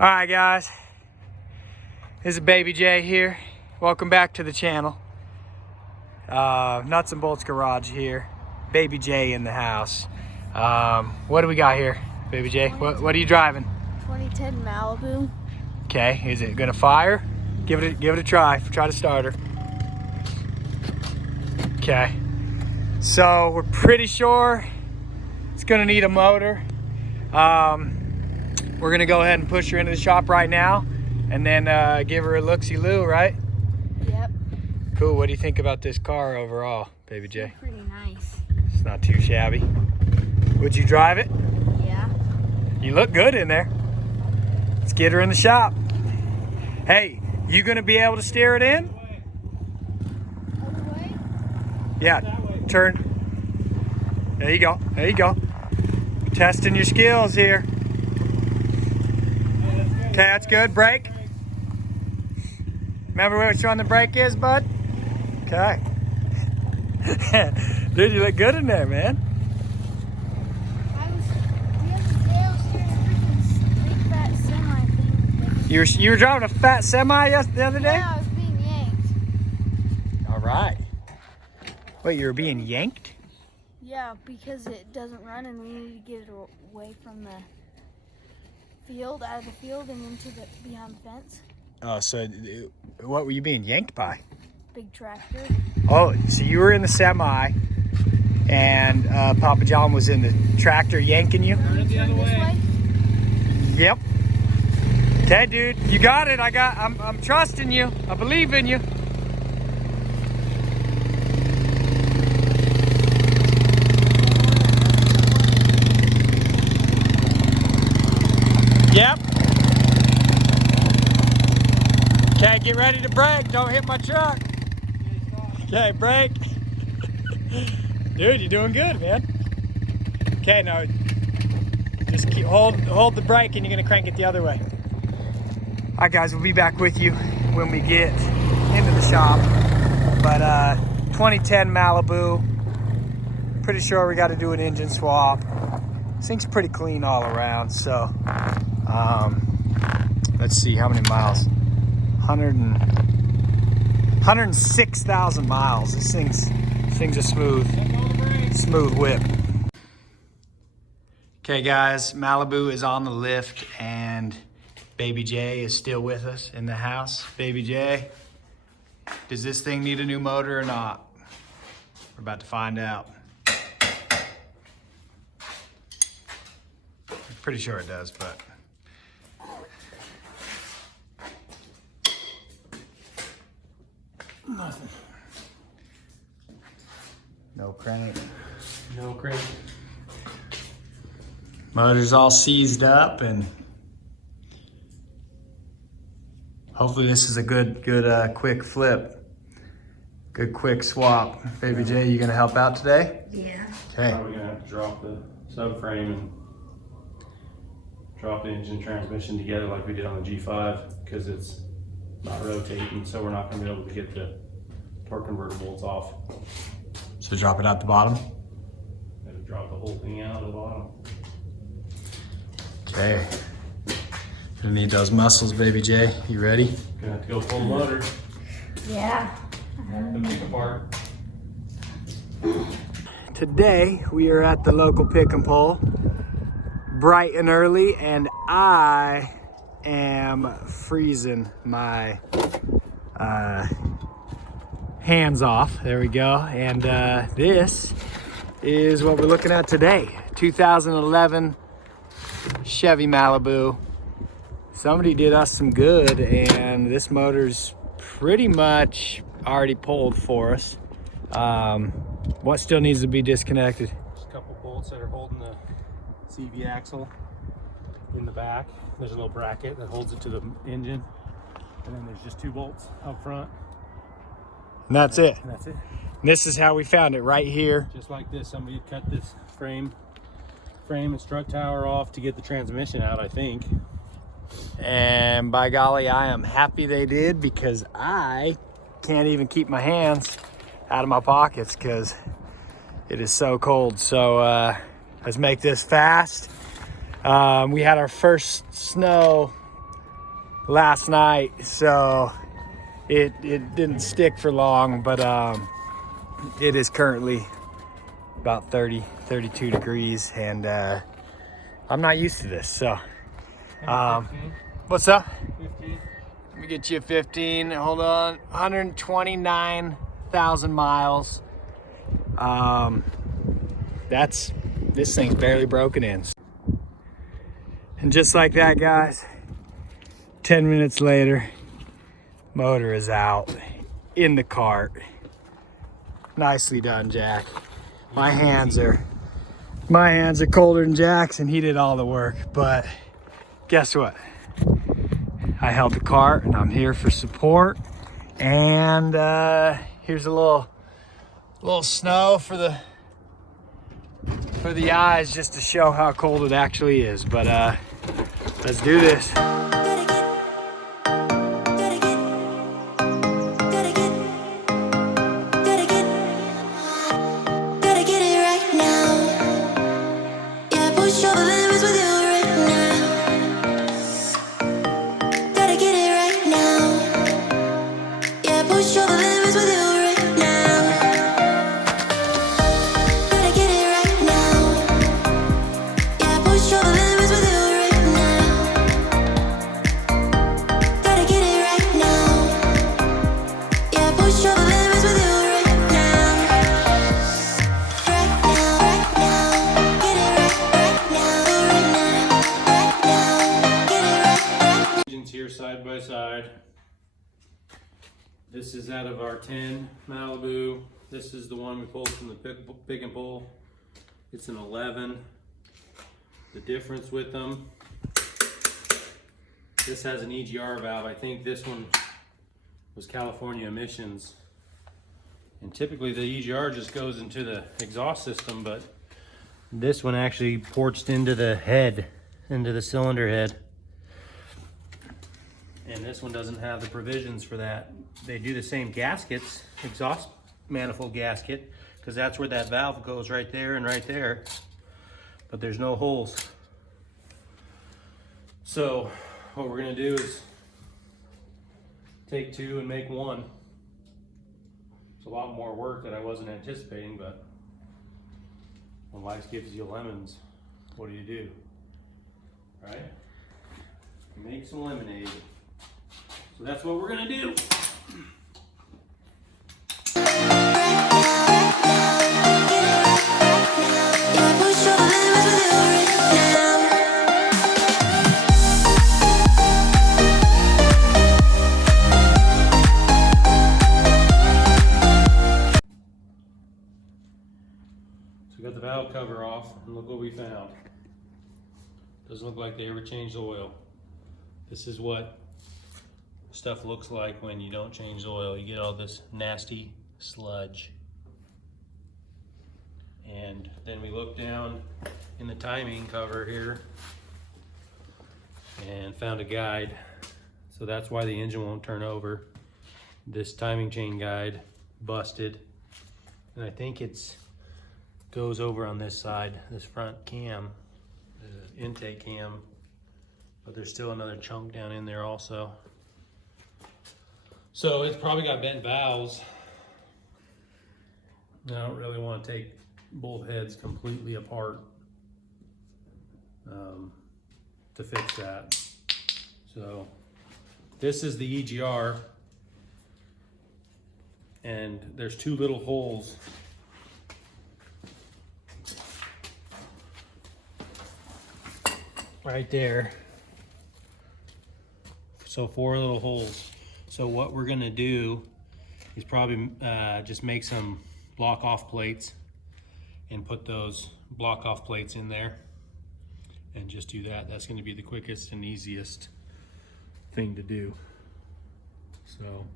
All right, guys, this is Baby J here. Welcome back to the channel. Nuts and Bolts Garage here. Baby J in the house. What do we got here, Baby J? What are you driving? 2010 Malibu. Okay, is it gonna fire? Give it a try. Try to start her. Okay. So we're pretty sure it's gonna need a motor. We're gonna go ahead and push her into the shop right now and then give her a look-see-loo, right? Yep. Cool. What do you think about this car overall, Baby J? Pretty nice. It's not too shabby. Would you drive it? Yeah. You look good in there. Let's get her in the shop. Hey, you gonna be able to steer it in? Other way? Yeah, turn. There you go, there you go. Testing your skills here. Okay, that's good. Brake. Remember which one the brake is, bud? Okay. Dude, you look good in there, man. You were driving a fat semi the other day? Yeah, I was being yanked. All right. Wait, you were being yanked? Yeah, because it doesn't run and we need to get it away from the field, out of the field and into the behind the fence. Oh, so what were you being yanked by? Big tractor. Oh, so you were in the semi and Papa John was in the tractor yanking you? Turn the other way. Yep. Okay, dude, you got it. I'm trusting you. I believe in you. Yep. Okay, get ready to brake. Don't hit my truck. Okay, brake. Dude, you're doing good, man. Okay, now just hold the brake and you're gonna crank it the other way. All right, guys, we'll be back with you when we get into the shop. But 2010 Malibu. Pretty sure we got to do an engine swap. This thing's pretty clean all around. So let's see how many miles. 106,000 miles. This thing's a smooth whip. Okay, guys, Malibu is on the lift and Baby J is still with us in the house. Baby J, does this thing need a new motor or not? We're about to find out. I'm pretty sure it does, but. Nothing. No crank. No crank. Motor's all seized up and hopefully this is a good quick flip. Good quick swap. Baby J, you gonna help out today? Yeah. Okay. Probably gonna have to drop the subframe and drop the engine transmission together like we did on the G5 because it's not rotating, so we're not gonna be able to get the torque converter bolts off. So drop it out the bottom? Gotta drop the whole thing out of the bottom. Okay. Gonna need those muscles, Baby J. You ready? Gonna have to go pull the motor. Yeah. The pick apart. Today we are at the local pick and pull, bright and early, and I am freezing my hands off. There we go. And this is what we're looking at today. 2011 Chevy Malibu. Somebody did us some good and this motor's pretty much already pulled for us. What still needs to be disconnected? Just a couple bolts that are holding the CV axle in the back. There's a little bracket that holds it to the engine. And then there's just 2 bolts up front. And that's it. And that's it. And this is how we found it, right here. Just like this, somebody had cut this frame and strut tower off to get the transmission out, I think. And by golly, I am happy they did because I can't even keep my hands out of my pockets because it is so cold. So let's make this fast. We had our first snow last night, so it didn't stick for long, but it is currently about 32 degrees, and I'm not used to this, so what's up? 15. Let me get you a 15. Hold on. 129,000 miles. This thing's barely broken in. And just like that, guys, 10 minutes later, motor is out in the cart. Nicely done, Jack. My hands are colder than Jack's, and he did all the work, but guess what? I held the cart, and I'm here for support. And here's a little snow for the eyes, just to show how cold it actually is. But let's do this. Here side by side. This is out of our 10 Malibu. This is the one we pulled from the pick and pull. It's an 11. The difference with them, this has an EGR valve. I think this one was California emissions. And typically the EGR just goes into the exhaust system, but this one actually porched into the head, into the cylinder head. And this one doesn't have the provisions for that. They do the same gaskets, exhaust manifold gasket, because that's where that valve goes, right there and right there. But there's no holes. So what we're gonna do is take two and make one. It's a lot more work that I wasn't anticipating, but when life gives you lemons, what do? Right? Make some lemonade. So that's what we're gonna do. So we got the valve cover off, and look what we found. Doesn't look like they ever changed the oil. This is what stuff looks like when you don't change the oil. You get all this nasty sludge. And then we look down in the timing cover here and found a guide. So that's why the engine won't turn over. This timing chain guide busted. And I think it's goes over on this side, this front cam, the intake cam. But there's still another chunk down in there also. So it's probably got bent valves. I don't really want to take both heads completely apart to fix that. So this is the EGR, and there's two little holes right there. So 4 little holes. So what we're gonna do is probably just make some block off plates and put those block off plates in there and just do that. That's gonna be the quickest and easiest thing to do. So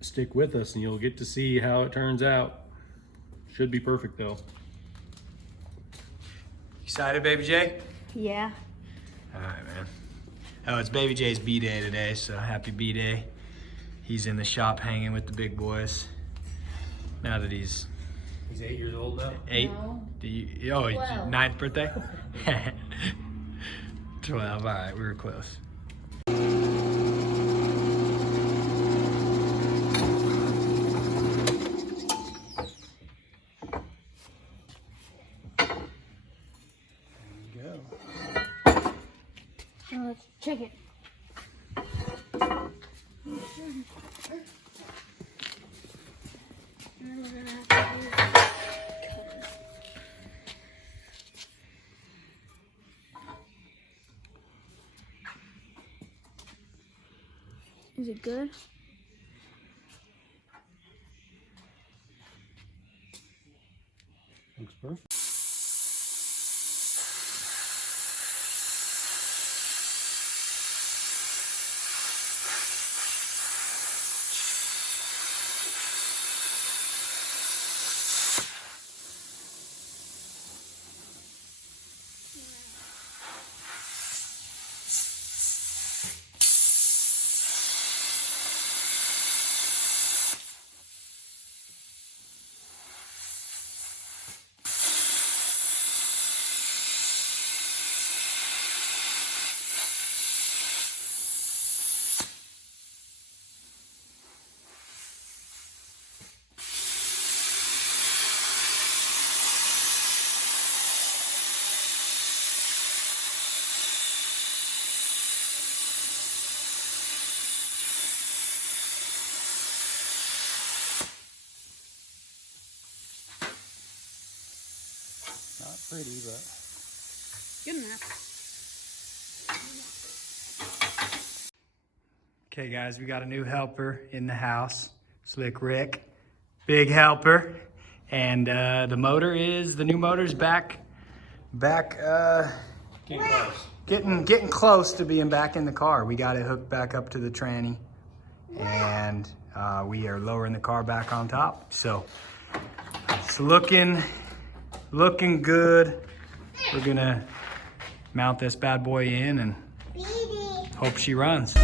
stick with us and you'll get to see how it turns out. Should be perfect though. Excited, Baby J? Yeah. All right, man. Oh, it's Baby J's B-Day today, so happy B-Day. He's in the shop hanging with the big boys. Now that he's 8 years old now? 8? No. Oh, 9th birthday? 12, all right, we were close. Now let's check it. And then we're gonna have to use a cutter. Is it good? Looks perfect. Not pretty, but Good enough. Okay guys, we got a new helper in the house. Slick Rick, big helper. And the new motor's back, getting close. getting close to being back in the car. We got it hooked back up to the tranny, and we are lowering the car back on top. So it's looking good. We're gonna mount this bad boy in and hope she runs.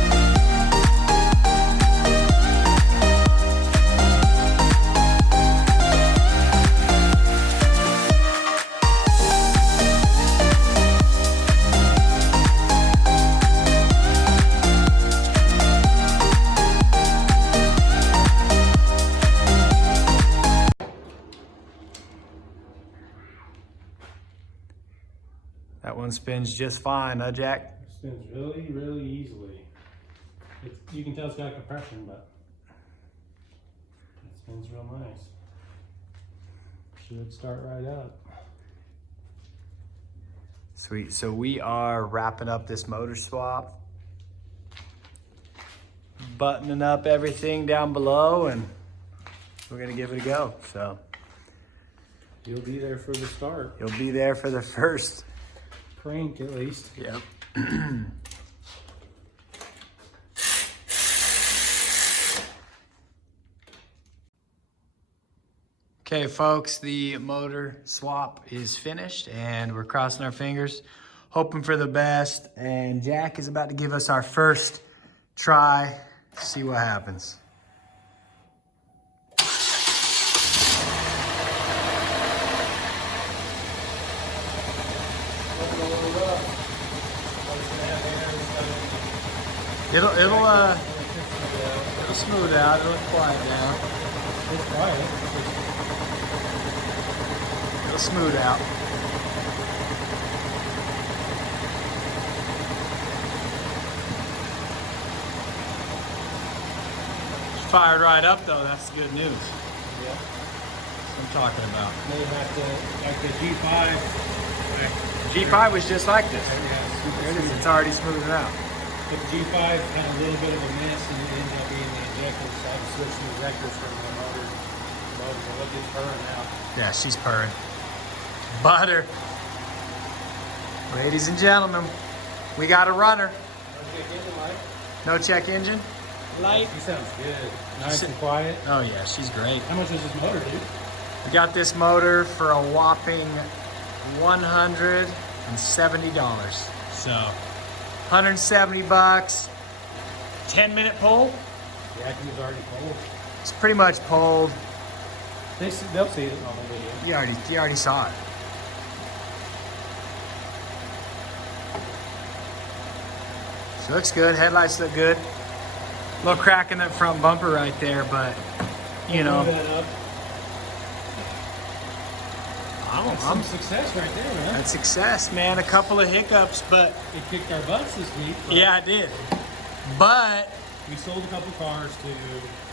That one spins just fine, huh, Jack? It spins really, really easily. You can tell it's got compression, but it spins real nice. Should start right up. Sweet. So we are wrapping up this motor swap, buttoning up everything down below, and we're gonna give it a go. So You'll be there for the start. you'll be there for the first. Crank at least. Yep. Okay, folks, the motor swap is finished and we're crossing our fingers, hoping for the best. And Jack is about to give us our first try, see what happens. It'll smooth out. It'll quiet down. It's quiet. It'll smooth out. It's fired right up though. That's good news. Yeah. That's what I'm talking about. May have to, like the G5. G5 was just like this. Yeah, There it is. It's already smoothing out. But the G5 had a little bit of a miss, and it ended up being the injector, so I had to switch the injectors from the motor. But look, it's purring now. Yeah, she's purring. Butter. Ladies and gentlemen, we got a runner. No check engine? Light. She sounds good. Nice and quiet. Oh yeah, she's great. How much was this motor, dude? We got this motor for a whopping $170. So, 170 bucks. 10-minute pull. The vacuum is already cold. It's pretty much pulled. They'll see it on the video. You already saw it. So looks good. Headlights look good. A little crack in that front bumper right there, but you know, Move that up. I don't That's some success right there, man. That's success, man. A couple of hiccups, but It kicked our butts this week. yeah, it did. But We sold a couple cars too.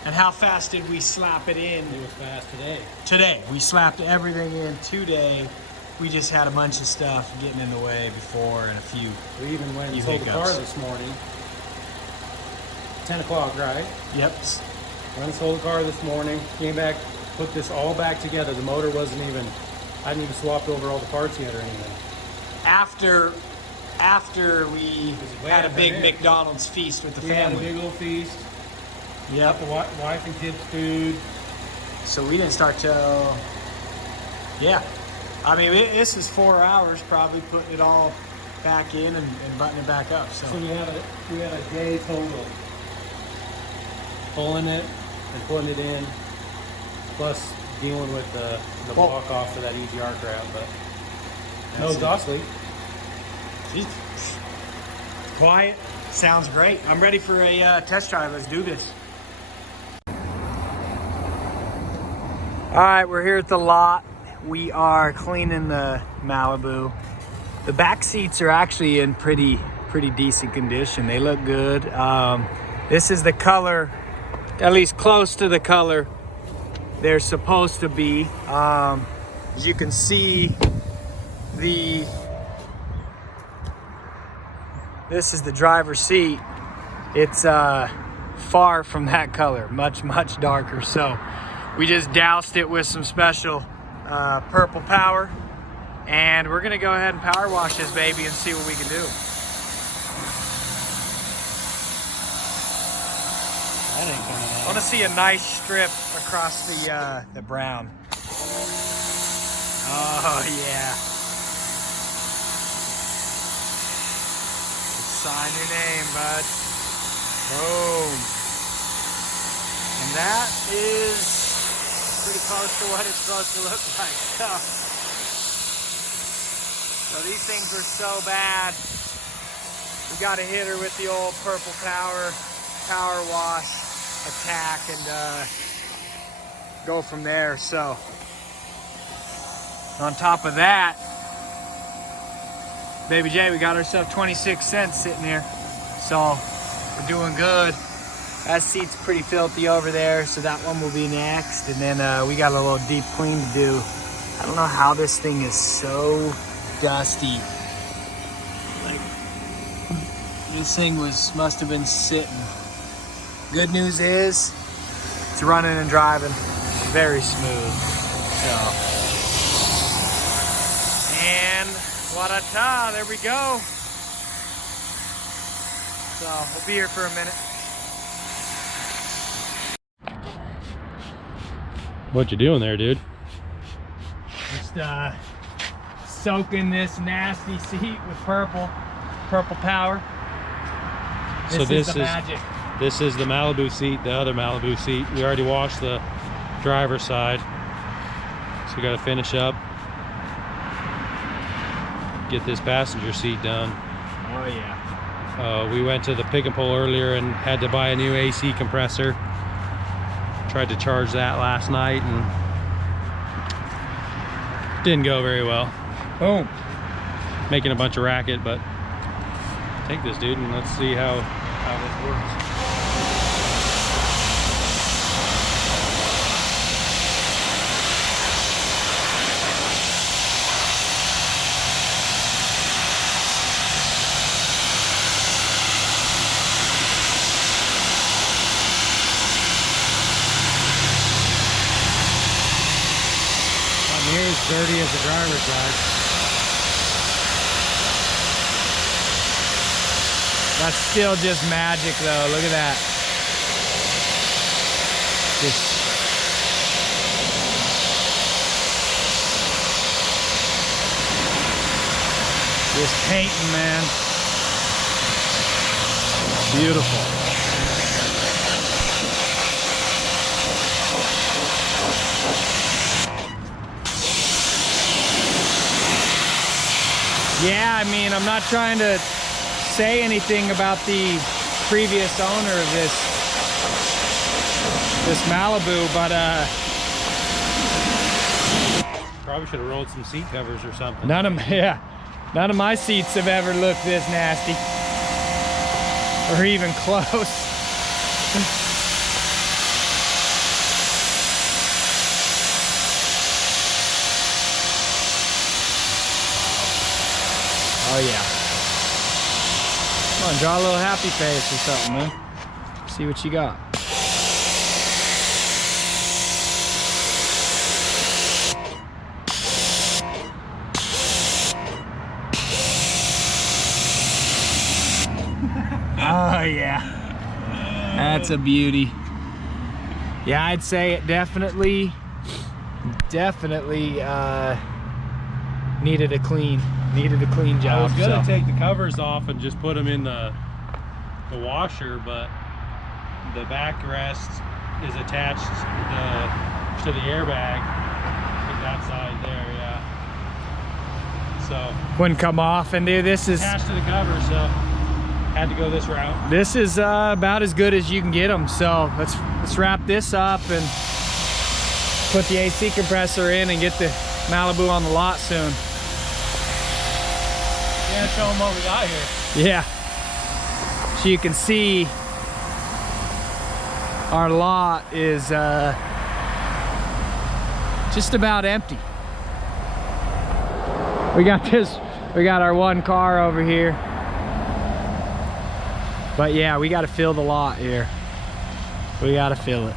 and how fast did we slap it in? It was fast today. Today. We slapped everything in today. We just had a bunch of stuff getting in the way before and a few. We even went and You sold the car hiccups. this morning. 10 o'clock, right? Yep. Went and sold the car this morning. Came back, put this all back together. The motor wasn't even, I hadn't even swapped over all the parts yet or anything. After we way had a after big that. McDonald's feast with the We had a family. big old feast. Yep. The wife and kids food. So we didn't start till, yeah. I mean, this is 4 hours probably putting it all back in and buttoning it back up. So So we had a day total. Pulling it and putting it in, plus dealing with the Well- block off for that EGR crap, but no That's it. exhaust leak. Jeez. Quiet. Sounds great. I'm ready for a test drive. Let's do this. All right, we're here at the lot. We are cleaning the Malibu. The back seats are actually in pretty decent condition. They look good. This is the color, at least close to the color they're supposed to be. As you can see, this is the driver's seat. It's far from that color, much darker. So we just doused it with some special purple power, and we're gonna go ahead and power wash this baby and see what we can do. That ain't coming I out. want to see a nice strip across the brown. Oh yeah. Sign your name, bud. Boom. And that is pretty close to what it's supposed to look like. So these things were so bad. We got to hit her with the old purple power wash attack and go from there. So on top of that, Baby J, we got ourselves 26 cents sitting here. So we're doing good. That seat's pretty filthy over there, so that one will be next. And then we got a little deep clean to do. I don't know how this thing is so dusty. Like, this thing must have been sitting. Good news is, it's running and driving very smooth. So, and ta-da, there we go. So we'll be here for a minute. What you doing there, dude? Just soaking this nasty seat with purple power. So this is the is- magic. This is the Malibu seat, the other Malibu seat. We already washed the driver's side, so we got to finish up, get this passenger seat done. Oh yeah. We went to the pick and pull earlier and had to buy a new AC compressor. Tried to charge that last night and didn't go very well. Boom. Making a bunch of racket, but take this, dude, and let's see how this works. Near as dirty as the driver's side. That's still just magic though. Look at that. Just painting, man. Beautiful. Yeah, I mean, I'm not trying to say anything about the previous owner of this Probably should have rolled some seat covers or something. None of my seats have ever looked this nasty. Or even close. Oh yeah. Come on, draw a little happy face or something, man. See what you got. Oh yeah. That's a beauty. Yeah, I'd say it definitely needed a clean job. I was gonna take the covers off and just put them in the washer, but the backrest is attached to the airbag. That side there, yeah. So wouldn't come off, and dude, this is attached to the cover, so had to go this route. This is about as good as you can get them. So let's wrap this up and put the AC compressor in and get the Malibu on the lot soon. Yeah, show them what we got here. Yeah. So you can see our lot is just about empty. We got our one car over here. But yeah, we got to fill the lot here. We got to fill it.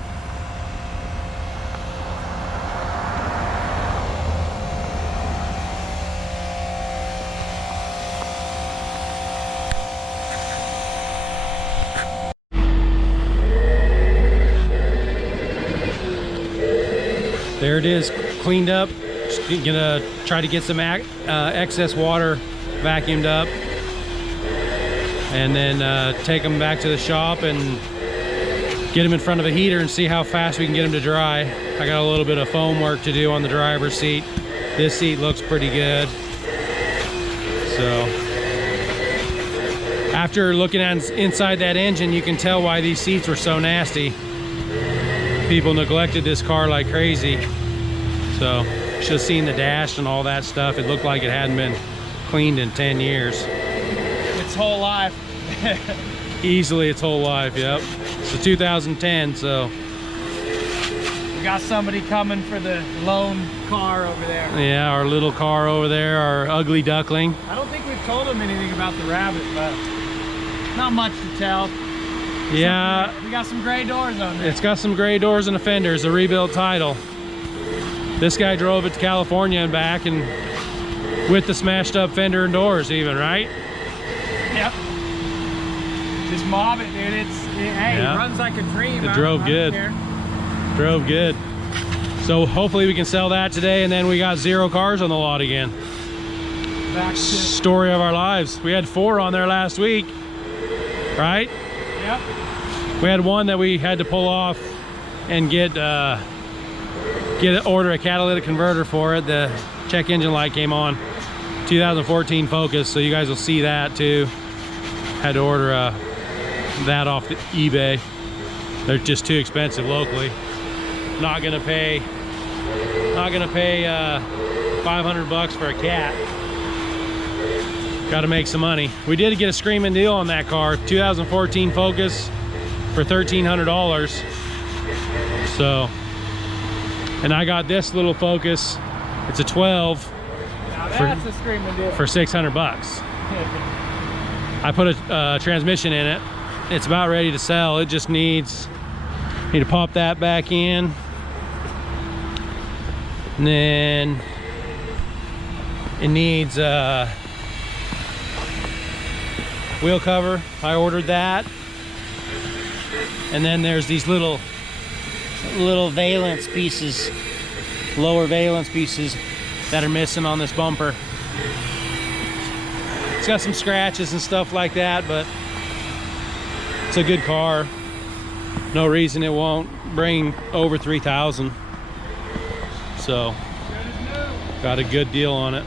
There it is, cleaned up. Just gonna try to get some excess water vacuumed up, and then take them back to the shop and get them in front of a heater and see how fast we can get them to dry. I got a little bit of foam work to do on the driver's seat. This seat looks pretty good. So after looking at inside that engine, you can tell why these seats were so nasty. People neglected this car like crazy. So should have seen the dash and all that stuff. It looked like it hadn't been cleaned in 10 years. Its whole life. Easily its whole life, yep. It's a 2010, so. We got somebody coming for the lone car over there. Yeah, our little car over there, our ugly duckling. I don't think we've told them anything about the Rabbit, but not much to tell. Yeah. We got some gray doors on there. It's got some gray doors and a fender. It's a rebuilt title. This guy drove it to California and back, and with the smashed up fender and doors even, right? Yep. Just mob it, dude. Hey, yeah. It runs like a dream. It drove good. Drove good. So hopefully we can sell that today, and then we got 0 cars on the lot again. Story of our lives. We had 4 on there last week, right? Yep. We had one that we had to pull off and order a catalytic converter for it. The check engine light came on. 2014 Focus, so you guys will see that too. Had to order that off the eBay. They're just too expensive locally. Not gonna pay 500 bucks for a cat. Got to make some money. We did get a screaming deal on that car, 2014 Focus for $1,300. So, and I got this little Focus. It's a 12. Now that's a screaming deal. For 600 bucks. I put a transmission in it. It's about ready to sell. It just need to pop that back in. And then it needs wheel cover. I ordered that. And then there's these little valence pieces, lower valence pieces that are missing on this bumper. It's got some scratches and stuff like that, but it's a good car. No reason it won't bring over 3,000. So got a good deal on it.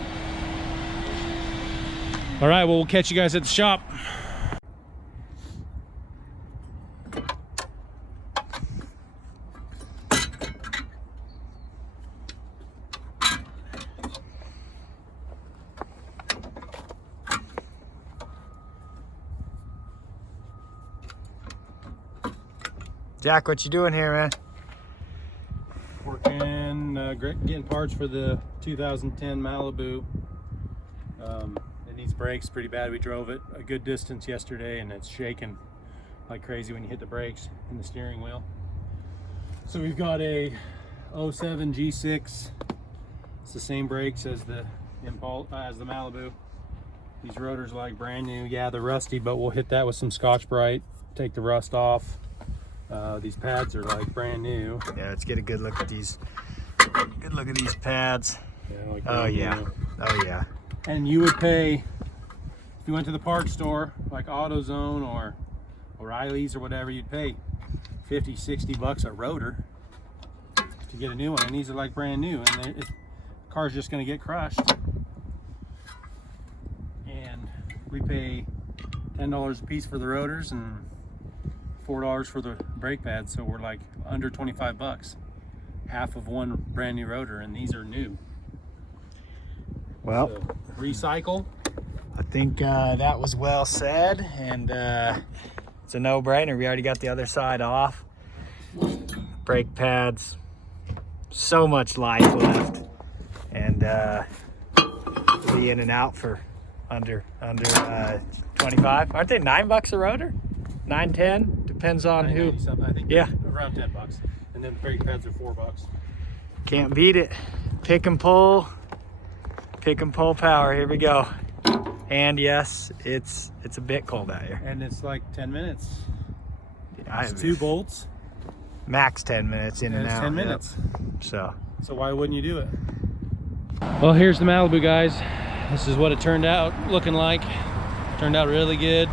All right, well, we'll catch you guys at the shop. Jack, what you doing here, man? Working, getting parts for the 2010 Malibu. It needs brakes pretty bad. We drove it a good distance yesterday and it's shaking like crazy when you hit the brakes in the steering wheel. So we've got a 07 G6. It's the same brakes as the Malibu. These rotors are like brand new. Yeah, they're rusty, but we'll hit that with some Scotch-Brite, take the rust off. These pads are like brand new. Yeah, let's get a good look at these. Good look at these pads. Yeah, like Oh brand yeah. new. Oh yeah. And you would pay, if you went to the parts store like AutoZone or O'Reilly's or whatever, you'd pay 50, 60 bucks a rotor to get a new one. And these are like brand new, and the car's just gonna get crushed. And we pay $10 a piece for the rotors and $4 for the brake pads, so we're like under 25 bucks. Half of one brand new rotor, and these are new. Well, So, recycle. I think that was well said, and it's a no-brainer. We already got the other side off. Brake pads, so much life left, and be in and out for under 25. Aren't they $9 a rotor? 9, 10, depends on who. I think Yeah, around 10 bucks, and then brake pads are $4. can't beat it. Pick and pull power. Here we go. And yes, it's a bit cold out here. And it's like 10 minutes. It's It's 2 bolts. max 10 minutes in and It's out. 10 Yep. minutes. So So why wouldn't you do it? Well, here's the Malibu, guys. This is what it turned out looking like. Turned out really good.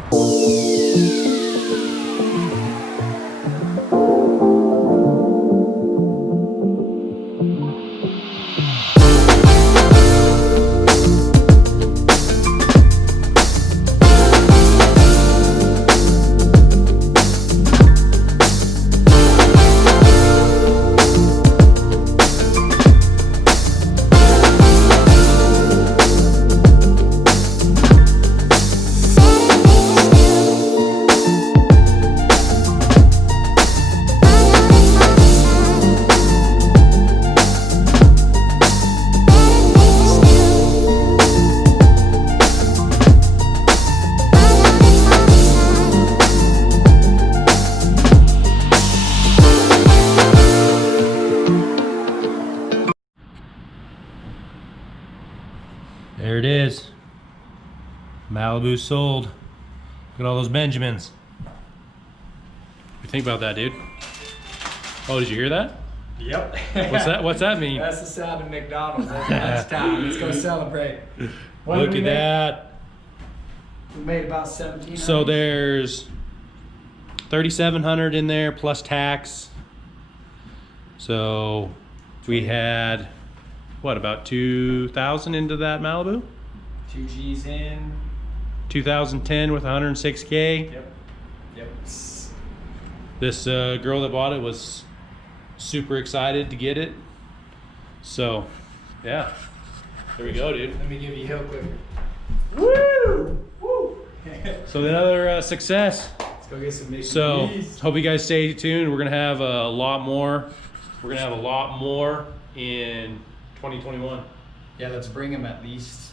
There it is. Malibu sold. Look at all those Benjamins. What do you think about that, dude? Oh, did you hear that? yep. What's that mean? That's the sound of McDonald's. That's time. Let's go celebrate. What Look did we at make? that. We made about 17. So there's 3,700 in there plus tax. So we had what, about 2,000 into that Malibu? 2 G's in. 2010 with 106K. Yep. Yep. This girl that bought it was super excited to get it. So yeah, there we go, dude. Let me give you a hill clicker. Woo! Woo! So another success. Let's go get some Mickey So D's. hope you guys stay tuned. We're gonna have a lot more. We're gonna have a lot more in 2021. Yeah, let's bring them at least.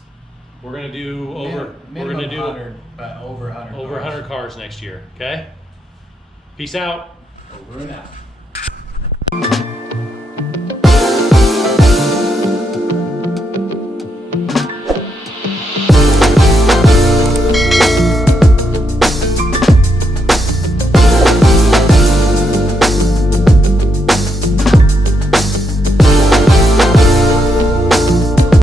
We're gonna do over. Minimum We're gonna do 100, but over 100. over 100 cars next year. Okay. Peace out. Over and out.